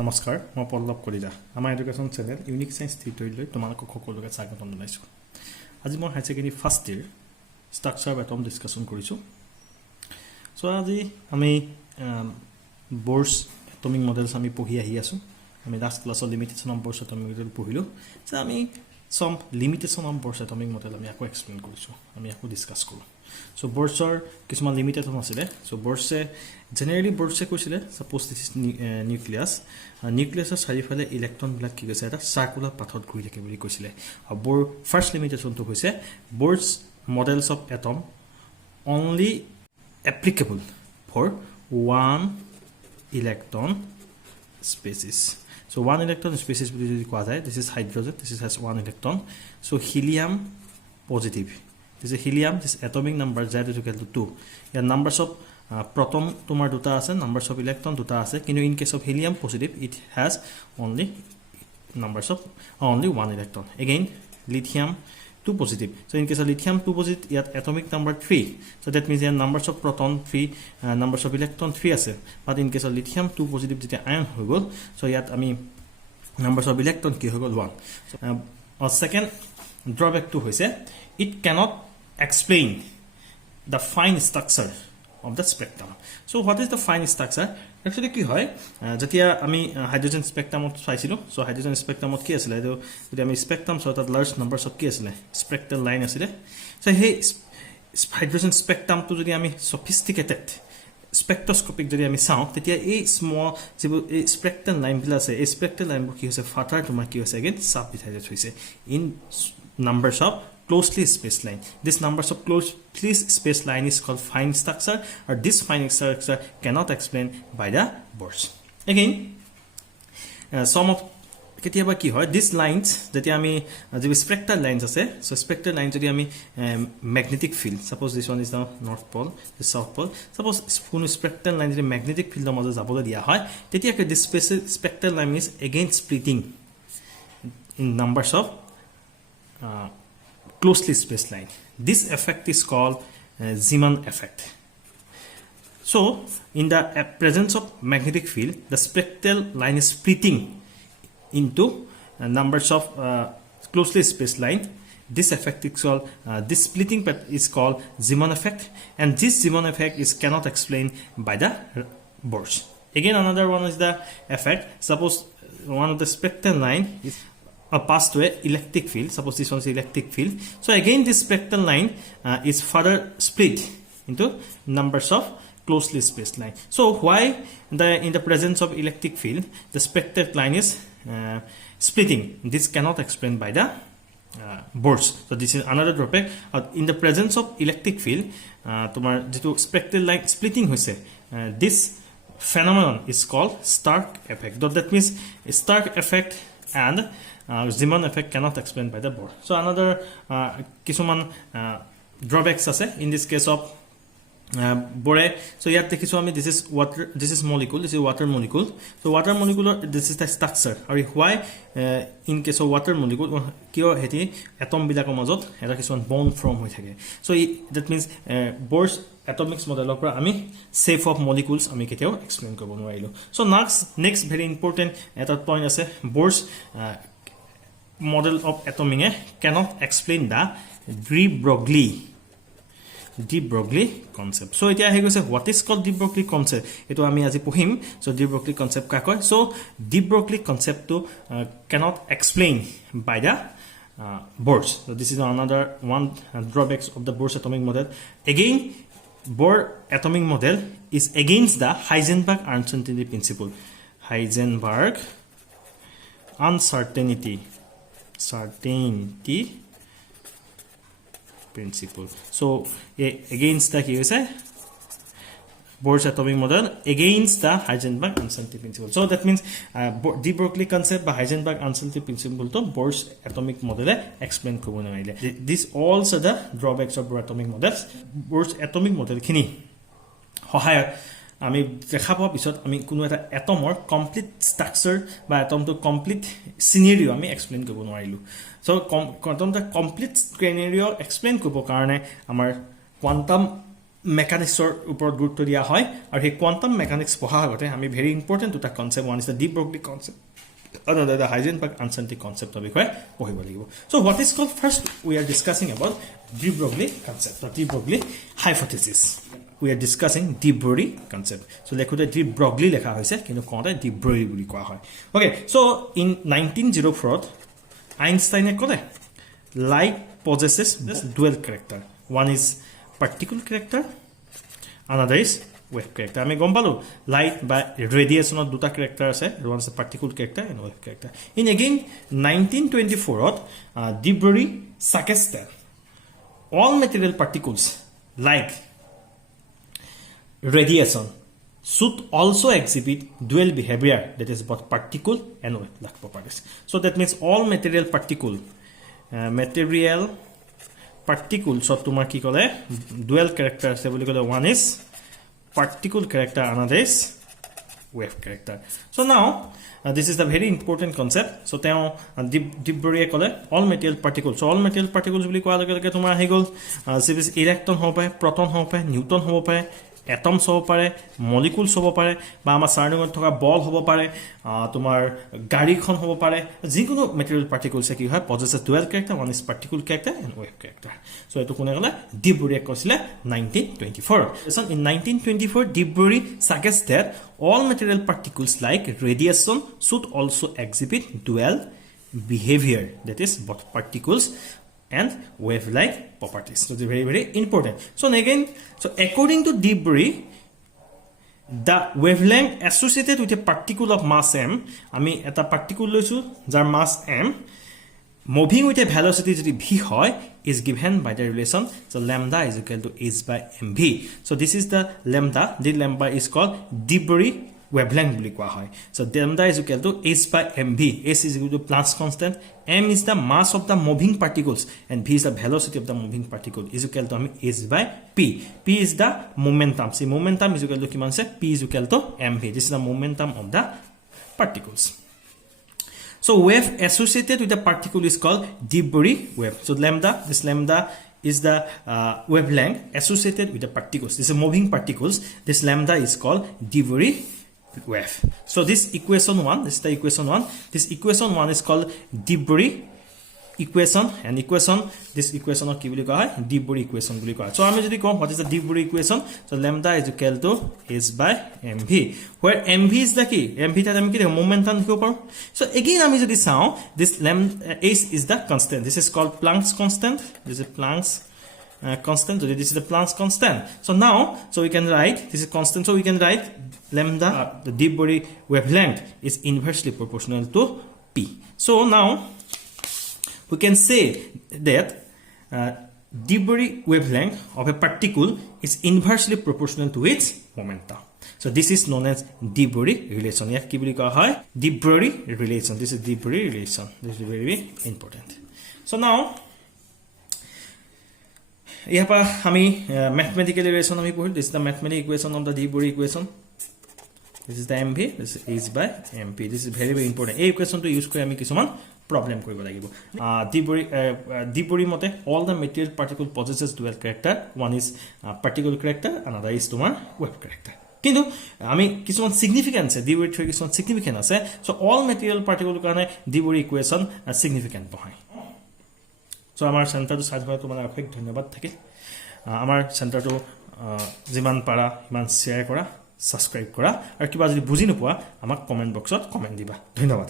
নমস্কাৰ মই পল্লৱ কলিতা আমাৰ এডুকেশ্যন চেনেল ইউনিক সায়েন্স থিয়ৰীলৈ তোমালোকক সকলোকে স্বাগতম জনাইছো আজি মই high secondary first year structure of atom discussion কৰিছো সো আজি আমি বোৰ্স এটমিক মডেলস আমি পঢ়ি আহি আছো আমি লাষ্ট ক্লাছৰ limitation of Bohr's atomic model পঢ়িলো যে আমি some limitation of Bohr's atomic model আমি আকৌ এক্সপ্লেইন কৰিছো আমি আকৌ ডিসকাস কৰো সো বোৰ্সৰ কিছুমান লিমিটেশন আছে সো বোৰ্সে জেনাৰেলি বোৰ্সে কৈছিলে সাপোজ দিস ইজ নিউক্লিয়াছৰ চাৰিফালে ইলেক্ট্ৰন বিলাক কি কৈছে এটা সাৰ্কুলাৰ পাথত ঘূৰি থাকে বুলি কৈছিলে আৰু বোৰ ফাৰ্স্ট লিমিটেশনটো হৈছে Bohr's models of atom only applicable for one electron species. So one electron species this is hydrogen, this has one electron. So helium positive. This is helium, this atomic number Z is equal to 2. Here numbers of proton tumor duta ase, numbers of electron duta ase. In case of helium positive, it has only numbers of only one electron. Again, lithium 2 positive. So in case of lithium 2 positive, yet atomic number 3. So that means here numbers of proton 3, numbers of electron 3 ase. But in case of lithium 2 positive, jete ion hoigol. So yet ami numbers of electron ki hoigol 1. So second drawback to hoise it cannot explain the fine structure of the spectrum. So what is the fine structure? Actually কি হয় যেতিয়া আমি hydrogen স্পেকট্ৰামত চাইছিলো so hydrogen স্পেকট্ৰামত কি আছিল এটো যদি আমি স্পেকট্ৰাম সো তাত লাৰ্জ নাম্বাৰস অফ কি আছিল স্পেকট্ৰাল লাইন আছিল সো হে হাইড্ৰোজেন স্পেকট্রামটো যদি আমি সফিস্টিকেটেড স্পেক্ট্রোস্কোপিক যদি আমি চাও তেতিয়া এই স্মল যে স্পেকট্রাল লাইন বিলা আছে এই স্পেকট্রাল লাইনবোৰ কি হৈছে ফাটাৰ তোমাৰ কি হৈছে अगेन সাবডিভাইডেড হৈছে in numbers of closely spaced line. This numbers of closely spaced line is called fine structure, or this fine structure cannot explain by the Boers. Again, some of ketiaba ki hoy these lines jeti ami je spectral lines ase so spectral lines jodi ami magnetic field, suppose this one is the north pole, the south pole, suppose kono spectral line jodi magnetic field er majo jabole dia hoy tetia ke this spectral line is again splitting in numbers of closely spaced line. This effect is called Zeeman effect. So in the presence of magnetic field, the spectral line is splitting into numbers of closely spaced line. This effect is called this splitting is called Zeeman effect, and this Zeeman effect is cannot explained by the Boers. Again, another one is the effect. Suppose one of the spectral line is passed to a electric field. Suppose this one is electric field. So again, this spectral line is further split into numbers of closely spaced line. So why in the presence of electric field the spectral line is splitting? This cannot explain by the Boers. So this is another drawback. In the presence of electric field, tomar jetu spectral line splitting hoise, this phenomenon is called Stark effect. That means Stark effect and Zeeman effect cannot explain by the Boer. So another kisuman drawbacks ase in this case of Boer. So yat dekhisu ami this is water, this is molecule, this is water molecule. So water molecule, this is the structure. Or why in case of water molecule kio heti atom bilakor majot eta kisuman bond form hoi thake. So that means Boer's atomics model opra ami safe of molecules ami keteo explain koribo noarilo. So next very important eta point ase Boer's model of atomic cannot explain the de-Broglie concept. So এতিয়া হে গৈছে what is called de-Broglie concept. এটো আমি আজি পঢ়িম. So de-Broglie concept কা কয়? So de-Broglie concept to cannot explain by the Boers. So this is another one drawbacks of the Boers atomic model. Again, Boer atomic model is against the Heisenberg uncertainty principle. Heisenberg uncertainty principle. So against the Boer's atomic model against the Heisenberg uncertainty principle. So that means de-Broglie concept by Heisenberg uncertainty principle to Boer's atomic model explain kobo naile. This also the drawbacks of Boer atomic models. Boer's atomic model khini hohaya আমি দেখা পাব পিছত আমি কোনো এটা এটমৰ complete structure বা এটমটো complete সিনাৰিও আমি explain কৰিব নোৱাৰিলো সো কোৱান্টাম কমপ্লিট সিনাৰিও এক্সপ্লেইন কৰিব কাৰণে আমাৰ কোৱান্টাম মেকানিক্সৰ ওপৰত গুৰুত্ব দিয়া হয় আৰু এই কোৱান্টাম মেকানিক্স পঢ়াৰ আগতে আমি ভেৰি ইম্পৰ্টেণ্ট দুটা concept one is the de-Broglie concept another the Heisenberg uncertainty concept of বিষয়ে পঢ়িব লাগিব so what is called first we are discussing about de-Broglie concept or de-Broglie hypothesis we are discussing de-Broglie concept so lekhote de-Broglie lekha hoise kintu konte de-Broglie buli koa hoy okay so in 1904 Einstein e kole light possesses this dual character one is particle character another is wave character আমি গম পালো light by radiation of দুটা character আছে one is a particle character and wave character in again 1924 de-Broglie suggested all material particles like radiation should also exhibit dual behavior that is both particle and wave like properties so that means all material particles of tumar ki kole dual character ase boli kole one is particle character another is wave character so now this is the very important concept so teo de-Broglie kole all material particles so all material particles boli koa lage tumar ahi gol electron hobo pare proton hobo pare neutron hobo pare atoms hobo pare molecules hobo pare ba amar surrounding thoka ball hobo pare tumar gari khon hobo pare jikono material particles ki hoy possesses dual character one is particle character and wave character so eto kone gala de-Broglie kosile 1924 so in 1924 de-Broglie suggested all material particles like radiation should also exhibit dual behavior that is both particles and wave-like properties so it's very very important so again so according to de-Broglie the wavelength associated with a particle of mass m ami eta particle loisu jar mass m moving with a velocity jodi v hoy is given by the relation so lambda is equal to h by mv so this is the lambda is called de-Broglie wavelength boli koa hoy so lambda is equal to h by mv h is equal to Planck's constant m is the mass of the moving particles and v is the velocity of the moving particle is equal to h by p is the momentum see momentum is equal to kiman se p is equal to mv this is the momentum of the particles so wave associated with the particle is called de-Broglie wave so this lambda is the wavelength associated with the particles this is moving particles this lambda is called de-Broglie wave so this equation 1 this is the equation 1 this equation 1 is called de-Broglie equation and this equation of ki boli koa hoy de-Broglie equation boli koa so ami jodi kom what is the de-Broglie equation so lambda is equal to h by mv where mv is the key mv ta ami ki momentum likho paru so again ami jodi sao this h is the constant this is called Planck's constant this is Planck's constant so this is the Planck's constant so now so we can write this is constant so we can write lambda the de-Broglie wavelength is inversely proportional to p so now we can say that de-Broglie wavelength of a particle is inversely proportional to its momentum so this is known as de-Broglie relation yak ki boli koa hoy de-Broglie relation this is de-Broglie relation this is very important so now yapa ami mathematical relation ami pohil this is the mathematical equation of the de-Broglie equation this is the mv this is h by mp this is very important ei equation to use kori ami kisuman problem koribo lagibo de-Broglie mote all the material particle possesses dual character one is particle character another is tomar wave character kintu ami kisuman significance de-Broglie thoi kisuman significant ase so all material particle karone de-Broglie equation significant bohai so amar center to side hoy tomar aphek dhonyabad thake amar center to jiman para iman share kora subscribe kora aru kiba jodi buji nopoa amak comment box ot comment diba dhonyabad